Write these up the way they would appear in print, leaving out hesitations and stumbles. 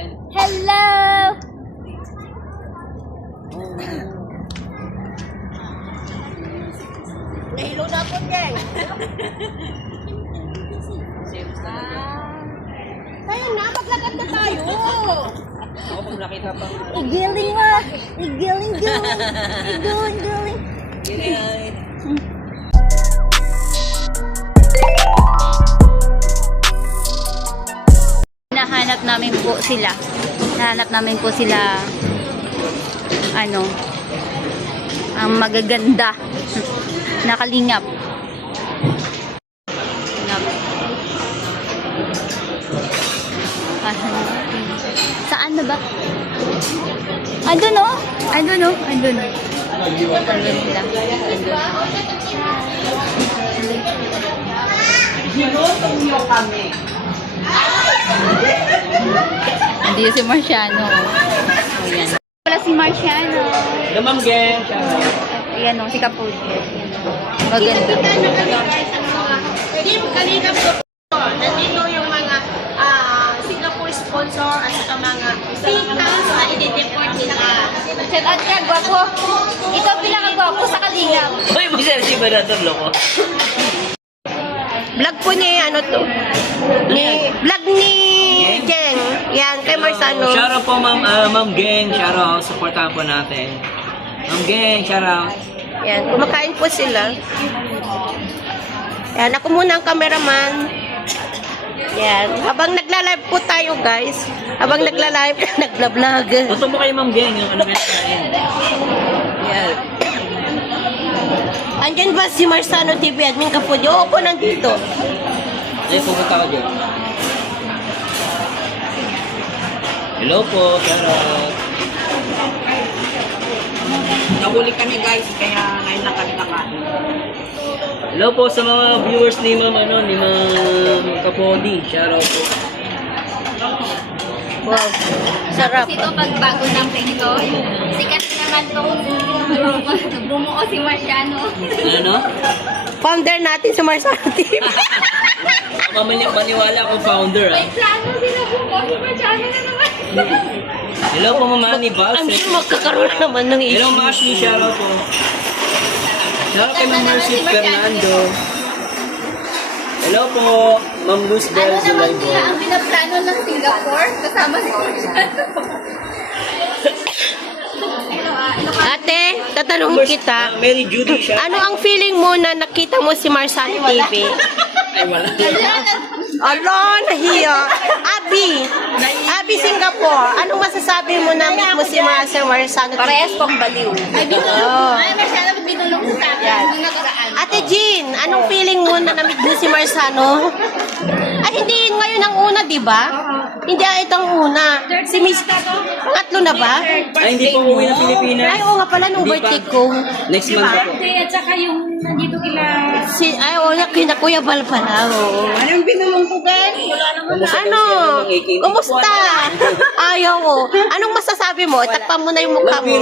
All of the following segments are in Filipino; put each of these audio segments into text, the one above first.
Hello! Nahilo na po, gang. Kaya na, maglakad na tayo. Ako pag nakita pa. Igiling mo! Igiling. Nahanap namin po sila. Ano? Ang magaganda. Nakalingap. Saan na ba? I don't know. Ginutong niyo kami. Hindi si Marciano. Ayan. Wala si Marciano. Ma'am Geng. Ayan o, si Kapud. Maganda. Hindi mo kanina po. Nandito yung mga Singapore sponsor at saka mga titas na i-deport nila. Shout out ka, gwapo. Ito ang pinakagwapo sa Kalingap. Uy, mag-selfie ba na ito, loko? Vlog po ni vlog ni Jeng. Yan, kay Marciano. Shoutout po, Ma'am Geng. Shoutout, supportahan po natin. Ma'am Geng, shoutout. Yan, kumakain po sila. Yan, ako muna ang cameraman. Yan, habang nagla-live po tayo, guys. Habang nagla-live, nagla-vlog. Gusto mo kay Ma'am Geng yung ano kinakain? Yan. Andyan ba si Marciano TV admin Kapudyo? Oo po, nandito. Ay, pupunta ko dyan. Hello po, shoutout. Nahuli kami, guys, kaya ngayon lang kami nakain. Hello po sa mga viewers ni Ma'am Kapodi. Shoutout po. Wow, sarap. Kasi ito, pag bago ng pinto, sikat naman itong bumuo si Marciano. Ano? Founder natin si Marciano TV. Maniwala akong founder, ah. May plano sila bumuo si Marciano na naman. Hello po, Ma'am Annie Balls. I'm sure magkakaroon naman ng issue. Hello, Ma'am Ashley. Shoutout po. Shoutout kay Ma'am Mercy Fernando. Hello po, Ma'am Luz Ano Bell naman Zulay po. nila ang pinaplano ng Singapore kasama si Marciano? Ate, tatanong kita. Mary Judy siya. Ano ang feeling mo na nakita mo si Marciano TV? Ay, wala. Ala, nahiya. Abi Singapore. Anong masasabi mo na meet mo si Marciano TV? Parehas pong baliw. Ay, Oh. Ay, Marciano, binulong ko sa akin. Yan. Nung nakaraan. Ate Jean, anong feeling mo na na-meet mo si Marciano? Ay, hindi ngayon ang una, di ba? Hindi itong una. Si Miss, pangatlo na ba? Ay, hindi po uwi ng Pilipinas. Ay, oo nga pala, nung Hindi birthday pa. ko. Next month po. At saka yung nandito kila... Ay, oo nga, kina Kuya Bal pala, oo. Anong binulong ko, guys? Wala naman. Ano? Kumusta? Ayaw mo. Anong masasabi mo? Takpan mo na yung mukha mo.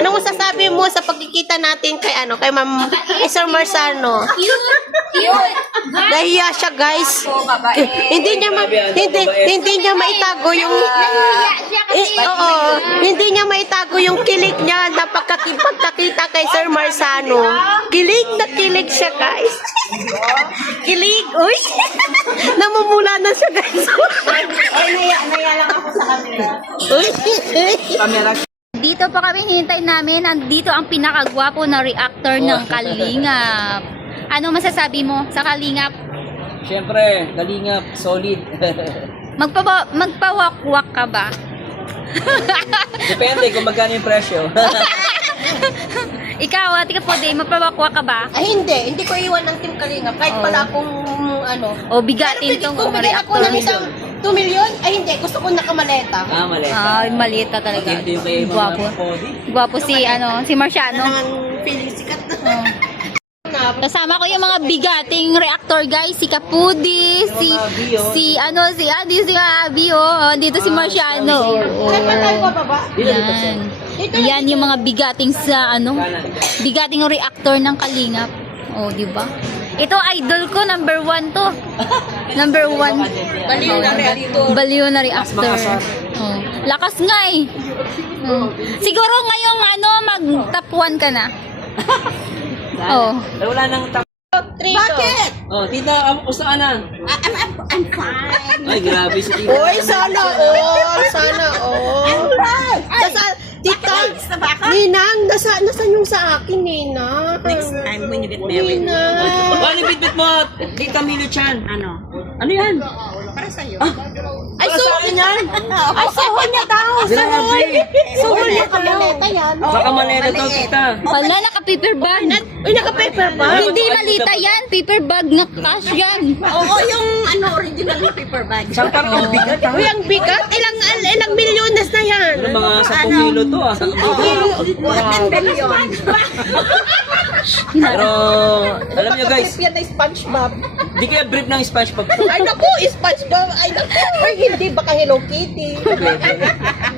Anong masasabi mo sa pagkikita natin kay Ma'am Sir Marciano? Cute! Nahiya siya, guys. Hindi niya maitago yung hindi niya maitago yung kilig niya na pagkakita kay Sir Marciano. Kilig na kilig siya, guys. Kilig, uy. Namumula na siya, guys. Naya lang ako sa camera. Uy. Dito pa kami hintay namin. Andito ang pinakagwapo na reactor ng Kalingap. Ano masasabi mo sa Kalingap? Siyempre, Kalingap, solid. Magpawakwak ka ba? Depende kung magkano yung presyo. Ikaw, ati ka po din, magpawakwak ka ba? Ay, hindi ko iwan ng Team Kalingap. Kahit pala akong O bigatin tong kung bumili ako reactor. ng isang 2 million, ay hindi. Gusto ko nakamaleta. Ah, mali. Ay, maliit ka talaga. Hindi yung kay Gwapo. Ma'am Kapodi. Gwapo si Marciano. Ang feeling sikat na. Kasama ko yung mga bigating reactor guys, si Kapudi, si Adi, si Abi, dito si Marciano. Saan ba tayo bababa? Yan. Yan yung mga bigating bigating reactor ng Kalingap. Oh, di ba? Ito idol ko, number 1 to. Number 1. Baliw na reactor. Baliw na reactor. Oh, lakas nga eh. Siguro ngayong mag-top 1 ka na. Oh. Wala nang tap. Bakit? Oh, tita, kamusta ka na? I'm fine. Ay, grabe si tita. Uy, sana all. Sana all. Tita, Ninang, nasan yung sa akin, Ninang? Next time when you get married. Ninang. Ano bitbit mo, tita Milo-chan? Ano? Ano yan? Para sa'yo. Ay, suhol niya. Ay, suhol niya daw. Grabe. Suhol niya kamaleta yan. Baka maleta to, tita. Wala, naka-paper bag. Uy, naka-paper ba? Hindi malita yan. Paper bag na cash yan. Oo, yung original na paper bag. Saan parang ang bigat, ha? Uy, ang bigat. Ilang milyones na yan. Ano, mga 10 kilo to, ah. $1 billion. Pero, alam nyo guys, Yan ay SpongeBob. di kaya brief ng SpongeBob. Ay, naku, SpongeBob. Ay, naku. Ay, hindi. Baka Hello Kitty.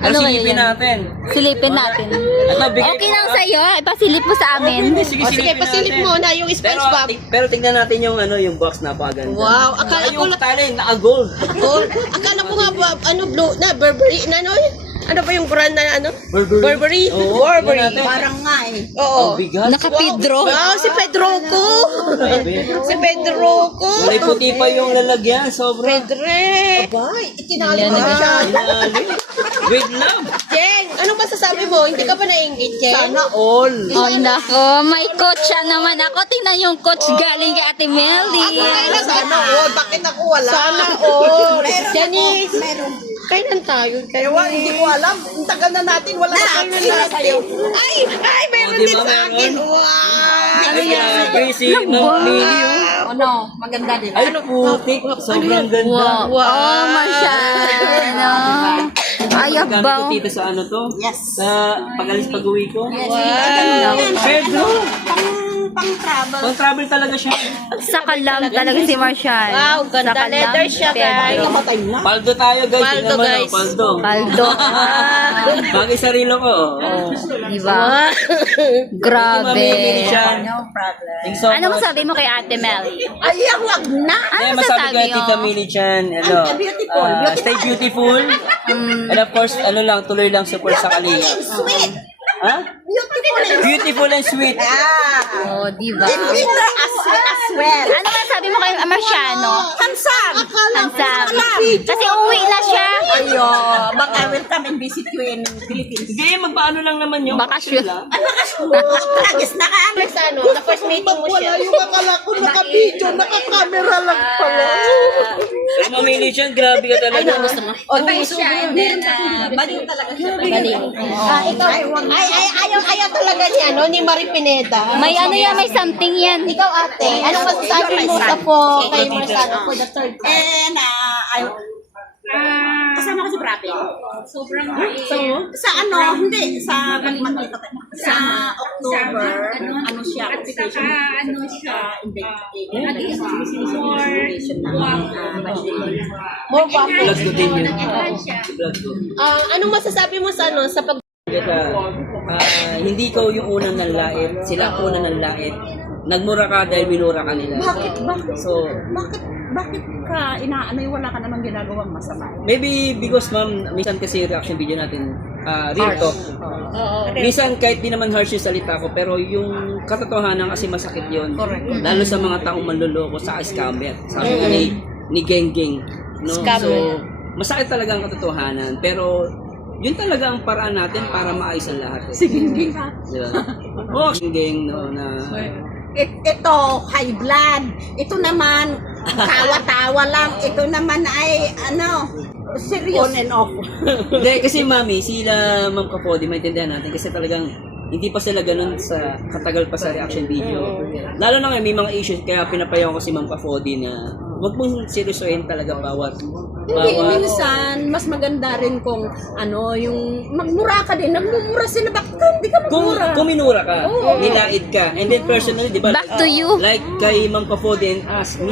Ano Ano silipin kaya yan? natin? Silipin natin. Ito, bigay Okay lang sa'yo. Ipasilip mo sa amin. Sige, O, sige, pasilip mo na yung SpongeBob. Pero tignan natin yung yung box, napakaganda. Wow, akala Ay, ko yung lang. tali, naka-gold. Gold. Akala ko nga ba, blue na, Burberry na, ano ba yung brand na, Burberry. Burberry? Oo, Burberry. tignan natin. Parang nga eh. Oo. Ang bigat. Naka-Pedro. Wow, si Pedro ko. Grabe. Si Pedro ko. Kulay puti pa yung lalagyan, sobra. Pedre. Abay, itinalo Yan ka na siya. Inali. With love. Jeng, anong masasabi mo? Hindi ka ba nainggit, Jeng? Sana all. Oh, nako. May coach siya naman ako. Tingnan yung coach galing kay Ate Melly. Sana all. Bakit ako wala? Sana all. Janice. Kailan tayo? Ewan, hindi ko alam. Ang tagal na natin. Wala na tayo natin. Ay, meron di din ba, sa akin. meron? Wow. Ano yan? Gracie, no, Lily, oh. Ano? Maganda din. Ay, putik. Sobrang ganda. Wow. Oh, masyado. Ayab Gamit ba? ko tita sa ano to? Yes. Sa pag-alis pag-uwi ko. Wow. Pedro. Pang-travel. Pang travel talaga siya. Saka lang talaga si Marshall. Wow, ganda. Saka lang, Leather siya, guys. Pedro. Paldo tayo guys. Paldo, Tingnan mo, no, guys. Paldo. Paldo. Bagay sa rilo ko. Oh, diba? Wow. Grabe. No problem. Thanks so Ano much. masabi mo kay Ate Melly? Ay, wag na. Ano Eh, masabi masasabi ko Tita mo? Mini Chan, ano, beautiful. stay beautiful. And of course, ano lang, tuloy lang support sa Kalinga. Sweet. Ha? Beautiful. Beautiful and sweet. Ah. Oh, diba? And bitter as well. Ano masabi mo kay Marciano? Handsome. Handsome. Kasi uwi na siya. Ayo, baka I will come and visit you in Philippines. Sige, magpaano lang naman yung Bakasyon. lang. Tragis na ka. Sa ano, na first meeting mo siya. akala ko naka-video, naka-camera lang pala. Ay, mamili siya, grabe ka talaga. Okay, siya. And then, baliw talaga siya. Ikaw, ayaw talaga niya, no? Ni Marie Pineda. May ano yan, may something yan. Ikaw, ate, anong masasabi mo sa po kay Marsano for the third time? And, kasama ko si Brabe. Sobrang sa hindi, sa magkita tayo. Sa October, ano siya, application. Invitation More waffle. Vlog ko din yun. Vlog ko. Anong masasabi mo sa ano, sa pag... Hindi ko yung unang nanlait, sila ang unang nanlait. Nagmura ka dahil minura ka nila. Bakit? So, Bakit ka wala ka namang ginagawang masama? maybe because ma'am, minsan kasi yung reaction video natin, real talk. Minsan kahit di naman harsh yung salita ko, pero yung katotohanan kasi masakit yun. Lalo sa mga taong manloloko sa scammer. Sabi nga ni Geng Geng. No? Scammer. So, masakit talaga ang katotohanan. Pero, yun talaga ang paraan natin para maayos ang lahat. Sige, ha? Diba? Oh, Geng Geng, no, na... Ito, high blood. Ito naman, tawa-tawa lang. Ito naman ay, serious. On and off. Hindi, kasi mami, sila Ma'am Kapodi, maintindihan natin kasi talagang hindi pa sila ganun sa katagal pa sa reaction video. Lalo na ngayon, may mga issues, kaya pinapayaw ko si Ma'am Kapodi na huwag mong seryosohin talaga bawat Hindi, minsan, mas maganda rin kung, yung magmura ka din. Nagmumura sila, bakit hindi ka magmura? kung minura ka, nilait ka, and then personally, di ba? Back to you. Like kay Ma'am Kapodi and ask me,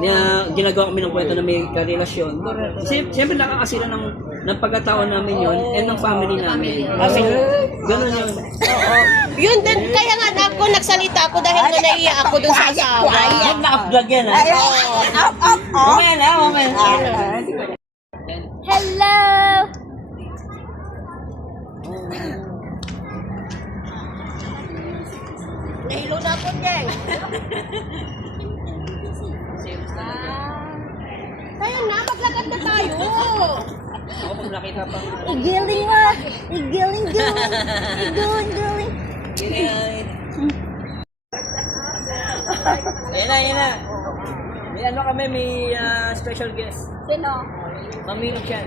na ginagawa kami ng kwento na may karelasyon. Siyempre nakakasira ng pagkataon namin yon and ng family namin. Kasi ganun yun. Yun din, kaya nga ako nagsalita ako dahil nga naiiyak ako dun sa asawa. Huwag naka-vlog yan, ha? Mamaya na, mamaya. Hello! nakita pang... Igiling mo. Igiling, giling. Igiling, giling. Yan na, yan na. May ano kami, may special guest. Sino? Mamilog yan.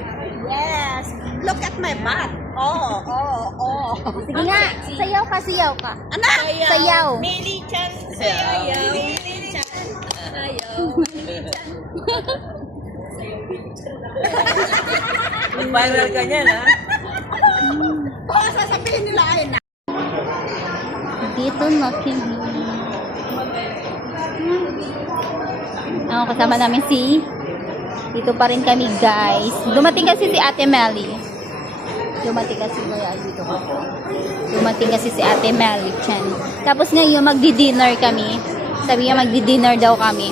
Yes. Look at my butt. Oh. Sige nga, sayaw ka, sayaw ka. Ano? Sayaw. Mili Chan. Sayaw. Mili Chan. Mag-viral ka niyan, ha? Oo, sasabihin nila ay na. Dito na kasama namin si... Dito pa rin kami, guys. Dumating kasi si Ate Melly. Dumating kasi si Ate Melly Chan. Tapos ngayon, magdi-dinner kami. Sabi niya, magdi-dinner daw kami.